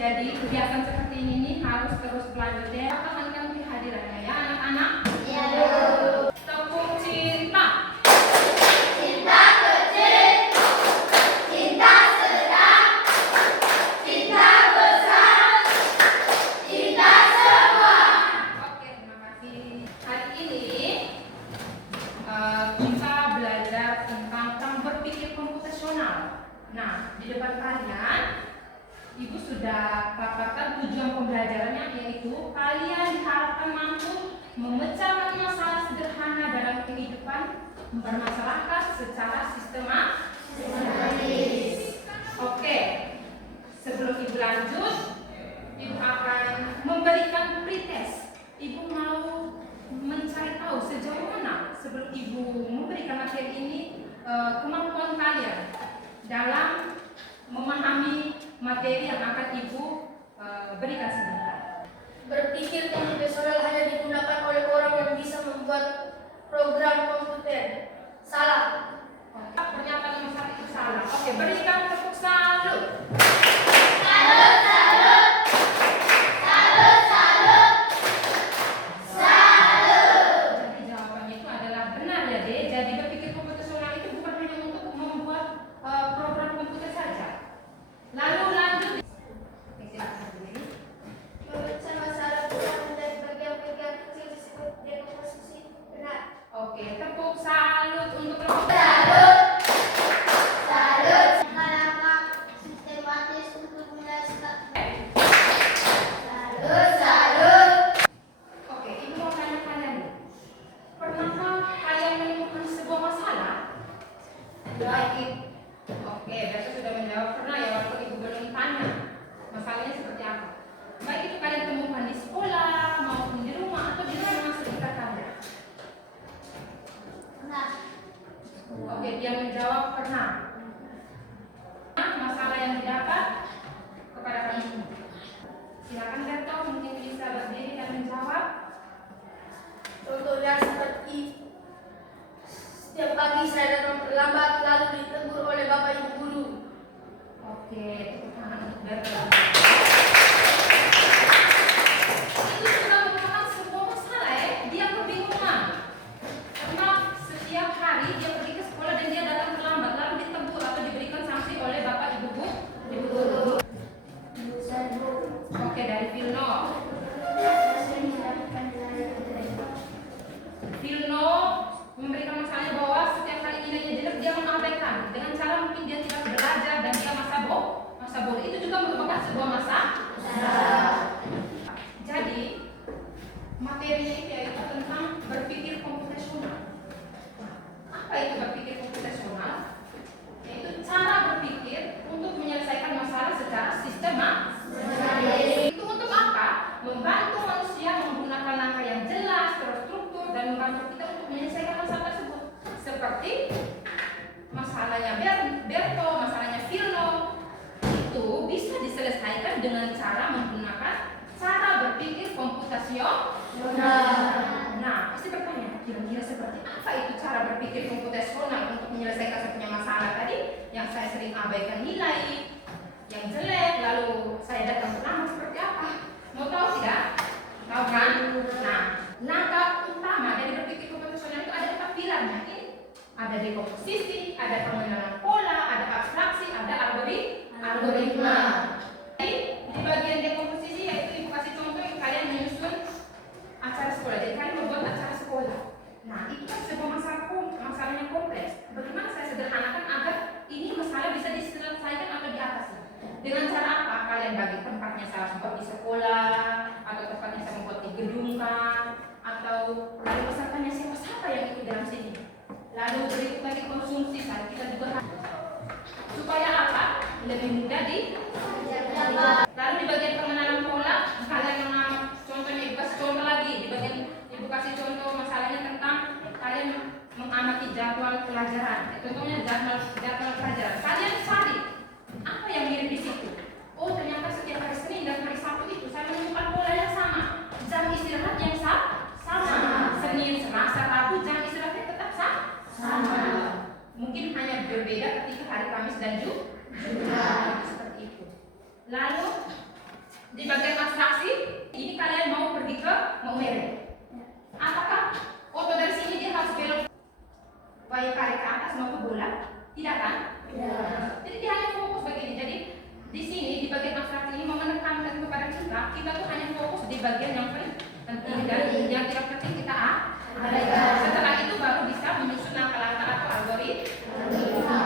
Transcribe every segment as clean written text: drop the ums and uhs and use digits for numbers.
jadi kegiatan seperti ini harus terus berlanjut ya. Amankan kehadirannya ya anak-anak. Iya. Tepuk cinta. Cinta kecil, cinta sedang, cinta besar, cinta semua. Oke, terima kasih. Hari ini kita belajar tentang berpikir komputasional. Nah, di depan kalian Ibu sudah paparkan tujuan pembelajarannya, yaitu kalian diharapkan mampu memecahkan masalah sederhana dalam kehidupan bermasyarakat secara sistematis. Oke, sebelum Ibu lanjut, Ibu akan memberikan pretest. Ibu mau mencari tahu sejauh mana sebelum Ibu memberikan materi ini kemampuan kalian dalam memahami materi yang akan Ibu berikan sebentar. Berpikir komputasional hanya digunakan oleh orang yang bisa membuat program komputer. Salah. Pernyataan nomor 1 itu salah. Oke, berikan tepuk salut. Salut, salut. Salut, salut. Salut. Jadi jawabannya itu adalah benar ya, Dek. Jadi berpikir komputasional itu bukan hanya untuk membuat program komputer saja. Lalu lanjut. Memecah masalah besar menjadi bagian-bagian kecil disebut dekomposisi. Benar. Oke, tepuk salut untuk kelompok. Salut. Salut. Langkah-langkah sistematis untuk menyelesaikan. Salut, salut. Oke, Ibu mau tanya kalian nih. Pernahkah kalian menemukan sebuah masalah? Baik. Oke, berarti sudah menjawab pernah ya waktu Ibu belum tanya. Masalahnya seperti apa? Baik itu kalian temukan di sekolah maupun di rumah atau di rumah sekitar kalian. Benar. Oke, dia menjawab pernah. Masalah yang didapat kepada kami semua. Silakan Berto, mungkin bisa berdiri dan menjawab. Contohnya seperti setiap pagi saya datang terlambat lalu ditegur oleh bapak ibu guru. Oke, tepuk tangan untuk Berto. Itu sudah merupakan sebuah masalah ya. Dia kebingungan karena setiap hari dia pergi ke sekolah dan dia datang terlambat lalu ditegur atau diberikan sanksi oleh bapak ibu guru. Oke, dari Vilno. Vilno memberikan masalahnya bahwa setiap kali nilainya jelek dia mengabaikan dengan cara mungkin dia tidak belajar dan dia masa bodoh. Itu juga merupakan sebuah masalah. Jadi materinya itu yaitu tentang berpikir komputasional. Apa itu berpikir komputasional? Yaitu cara berpikir untuk menyelesaikan masalah secara sistematis. Itu untuk apa? Membantu manusia menggunakan langkah yang jelas, terstruktur, dan membantu kita untuk menyelesaikan masalah tersebut. Seperti masalahnya Berto, masalahnya Vilno, itu bisa diselesaikan dengan cara menggunakan cara berpikir komputasional. Nah, pasti bertanya, kira-kira seperti apa itu cara berpikir komputasional untuk menyelesaikan satunya masalah tadi yang saya sering abaikan nilai yang jelek, lalu saya datang terlambat, seperti apa? Mau tahu tidak? Tahu kan? Nah, langkah utama dari berpikir komputasional itu ada 4 pilarnya. Ini ada dekomposisi, ada pengenalan pola, ada abstraksi, ada algoritma. Jadi di bagian dekomposisi yaitu Ibu kasih contoh kalian menyusun acara sekolah. Jadi kalian membuat acara sekolah. Nah, itu kan sebuah masalahnya kompleks. Bagaimana saya sederhanakan agar ini masalah bisa diselesaikan atau diatasi? Dengan cara apa? Kalian bagi tempatnya saya buat di sekolah, atau tempatnya saya membuat di gedung kan, atau lalu pesertanya siapa yang ikut dalam sini. Lalu berikut lagi konsumsi saat kita juga supaya apa? Lebih mudah lalu di bagian pengenalan pola kalian contohnya Ibu kasih contoh lagi di bagian Ibu kasih contoh masalahnya tentang kalian mengamati jadwal pelajaran. Contohnya jadwal pelajaran. Kalian cari apa yang mirip di situ. Oh, ternyata setiap hari Senin dan hari Sabtu itu saya menemukan pola yang sama. Jam istirahat yang sama. Senin, Selasa, Rabu jam istirahatnya tetap sama. Mungkin hanya berbeda ketika hari Kamis dan Jumat. Seperti itu. Lalu Di bagian abstraksi, ini kalian mau pergi ke mere. Apakah foto dari sini dia harus belok supaya tarik ke atas mau ke bola? Tidak kan? Tidak. Jadi dia hanya fokus begini. Jadi di sini di bagian abstraksi ini mau menekankan kepada kita tuh hanya fokus di bagian yang penting dan yang tidak penting kita abaikan. Setelah itu baru bisa menyusun langkah-langkah atau algoritma.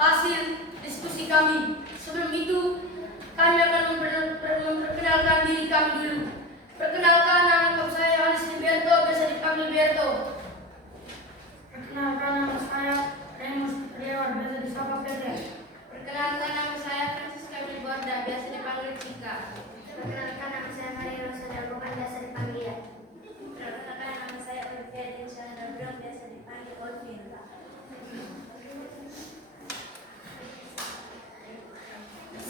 Hasil diskusi kami. Sebelum itu, kami akan memperkenalkan diri kami dulu. Perkenalkan, nama saya Hanis Berto, biasa dipanggil Berto. Perkenalkan, nama saya Remus Riawan, biasa disapa Petra. Perkenalkan, nama saya Francisca Wilborda, biasa dipanggil Cika. Perkenalkan, nama saya Maria Rosada Bukan, biasa dipanggil Ya. Perkenalkan, nama saya Olivia Dinsana Brown, biasa dipanggil Olvin.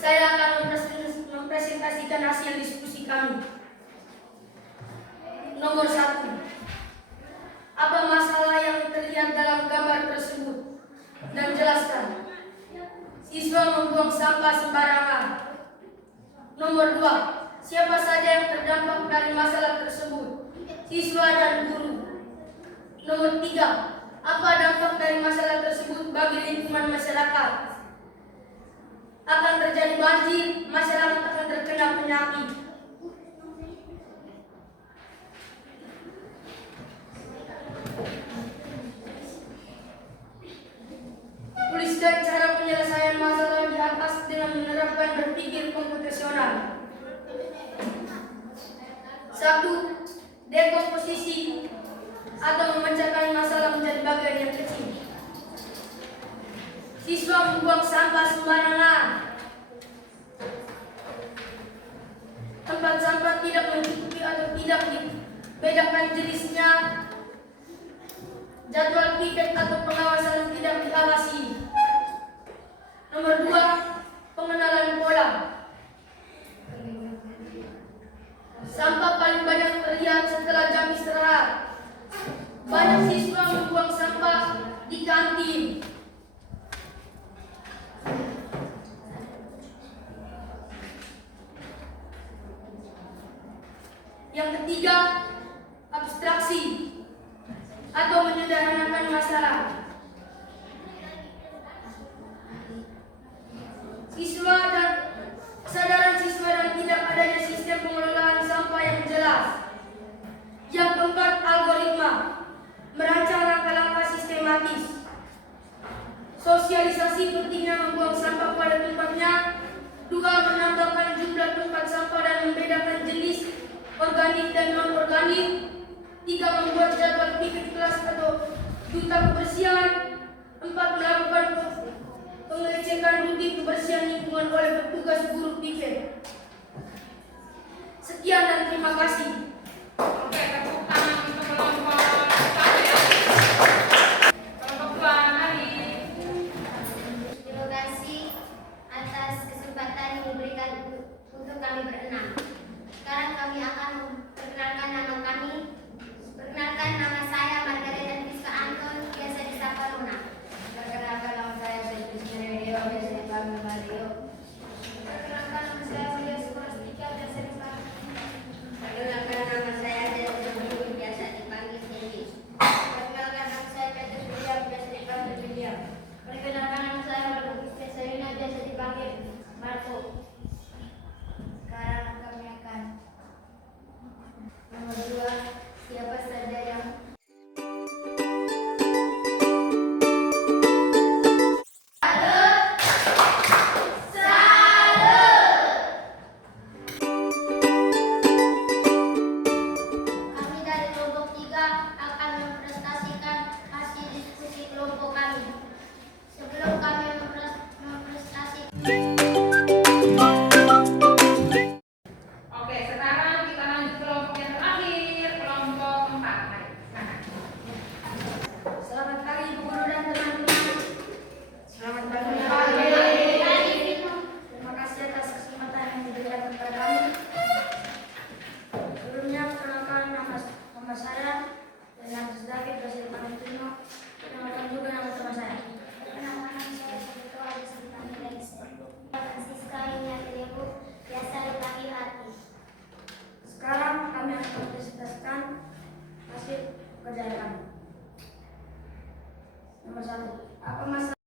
Saya akan mempresentasikan hasil diskusi kami. Nomor 1. Apa masalah yang terlihat dalam gambar tersebut? Dan jelaskan. Siswa membuang sampah sembarangan. Nomor 2. Siapa saja yang terdampak dari masalah tersebut? Siswa dan guru. Nomor 3. Apa dampak dari masalah tersebut bagi lingkungan masyarakat? Akan terjadi banjir, masyarakat akan terkena penyakit. Tuliskan cara penyelesaian masalah di atas dengan menerapkan berpikir komputasional. 1. Dekomposisi atau memecahkan masalah menjadi bagian yang kecil. Siswa membuang sampah sembarangan. Tempat sampah tidak mencukupi atau tidak dibedakan jenisnya. Jadwal piket atau pengawasan tidak diawasi. Nomor 2. Pengenalan pola. Sampah paling banyak terlihat setelah jam istirahat. Banyak siswa membuang sampah di kantin. Yang ketiga, abstraksi atau menyederhanakan masalah. Kesadaran siswa dan tidak adanya sistem pengelolaan sampah yang jelas. Yang keempat, algoritma, merancang langkah-langkah sistematis. Masih pentingnya membuang sampah pada tempatnya. 2. Menambahkan jumlah tempat sampah dan membedakan jenis organik dan non-organik. 3. Membuat jadwal pikir kelas atau duta kebersihan. 4. Melakukan pengecekan rutin kebersihan lingkungan oleh petugas guru pikir. Sekian dan terima kasih. Oke, tepuk tangan untuk kelompok 1 ya. Kelompok 2, Ari. Terima kasih atas kesempatan yang diberikan untuk kami berenam. Sekarang kami akan memperkenalkan nama kami. Perkenalkan, nama saya Margareta Rizka Anton, biasa disapa Luna. Perkenalkan, nama saya Siti Rio, biasa dipanggil Mario. Perkenalkan, nama saya Maria Skolastika, biasa dipanggil. Perkenalkan, nama saya Desi Dulu, biasa dipanggil Dewi. Perkenalkan, nama saya Petrus William, biasa dipanggil William. Perkenalkan, nama saya Marco Selina, biasa dipanggil Marco. Sekarang kami akan nomor 2, siapa saja yang kami dari kelompok 3 akan mempresentasikan hasil diskusi kelompok kami. Sebelum kami mempresentasikan Oke, sekarang kita lanjut kelompok yang terakhir, kelompok 4. Mari, silakan. Selamat pagi Bu Guru dan teman-teman. Selamat Terima kasih atas kesempatan yang diberikan kepada kami. Sebelumnya perkenalkan nama saya Leonardo David, biasa dipanggil Tino. Perkenalkan juga nama teman saya. Perkenalkan, nama saya Sabito, biasa dipanggil Lexi. Francisca Yuniatelebu, biasa dipanggil Hati. Sekarang kami akan mempresentasikan hasil pekerjaan kami. Nomor 1. Apa masalah?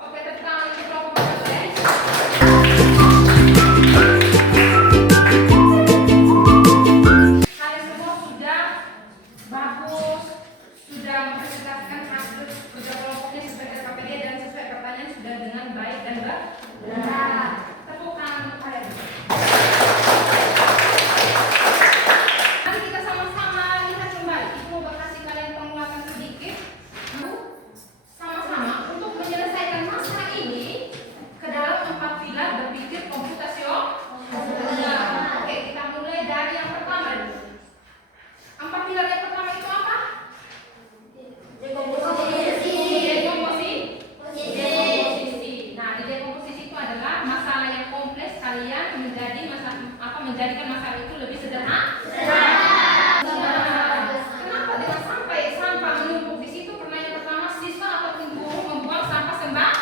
Oke, tepuk tangan untuk kelompok 4 ya. Kalian semua sudah bagus, sudah mempresentasikan hasil kerja kelompoknya sesuai SKPD dan sesuai pertanyaan sudah dengan baik dan benar. Tepuk tangan untuk kalian. Mari kita sama-sama lihat kembali. Ibu mau kasih kalian penguatan sedikit. Sama-sama untuk menyelesaikan masalah ini ke dalam 4 pilar berpikir komputasional. Oke, kita mulai dari yang pertama dulu. 4 pilar yang pertama itu apa? Dekomposisi. Nah, di dekomposisi itu adalah masalah yang kompleks kalian menjadikan masalah itu lebih sederhana. Kenapa dengan sampah menumpuk di situ? Karena yang pertama siswa ataupun guru membuang sampah sembarangan.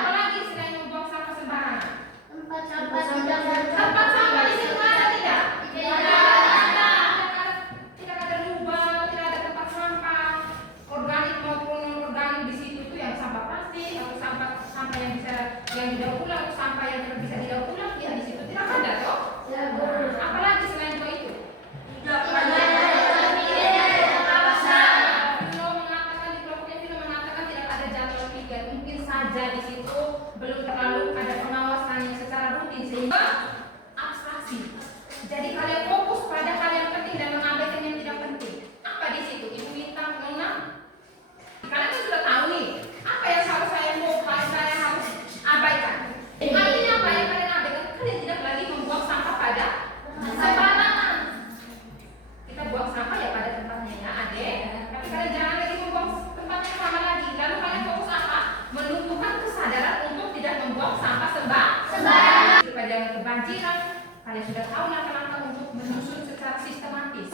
Apalagi selain membuang sampah sembarangan? Tempat sampah Tempat sampah di situ ada tidak? Tidak ada lubang, tidak ada tempat sampah organik maupun non organik di situ itu yang sampah plastik atau sampah yang didaur ulang atau sampah yang tidak bisa didaur ulang ya di situ tidak ada toh. Apalagi selain itu? Vino mengatakan tidak ada jadwal pikir. Mungkin saja di situ belum terlalu ada pengawasan yang secara rutin sehingga abstraksi. Jadi kalian fokus pada hal yang penting dan mengabaikan yang tidak penting. Apa di situ? Ibu minta Nona. Kalian kan sudah tahu nih apa yang harus saya harus abaikan. Artinya apa yang kalian abaikan? Kalian tidak lagi membuang sampah pada sembarangan. Kita buang sampah ya pada tempatnya ya, Adek. Tapi kalian jangan lagi membuang tempatnya sama lagi. Lalu kalian fokus apa? Menumbuhkan kesadaran untuk tidak membuang sampah sembarangan. Supaya jangan kebanjiran. Kalian sudah tahu langkah-langkah untuk menyusun secara sistematis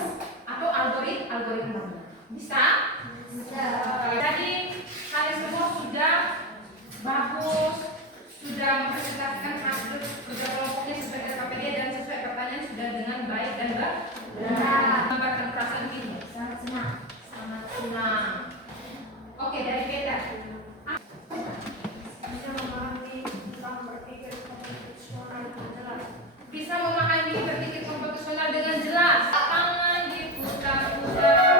atau algoritma. Bisa? Bisa. Jadi kalian semua sudah bagus, sudah mempresentasikan hasil kerja kelompoknya sesuai SKPD dan sesuai pertanyaan sudah dengan baik dan benar. Menggambarkan perasaan ini. sangat senang. Sangat senang. Oke, dari Beda. Bisa memahami tentang berpikir komputasional dengan jelas. Bisa memahami berpikir komputasional dengan jelas. Tangan diputar-putar.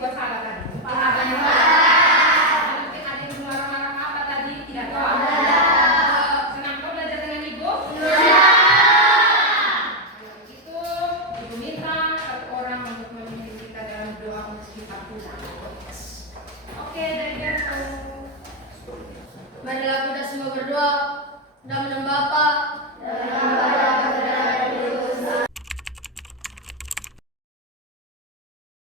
berbuat salah tadi? Paham. Mungkin ada yang marah-marah apa tadi? Tidak tahu. Senang kau belajar dengan ibu? Kalau begitu, ibu minta satu orang untuk memimpin kita dalam doa untuk kita pulang. Oke, dari Marilah kita semua berdoa. Dalam nama Bapa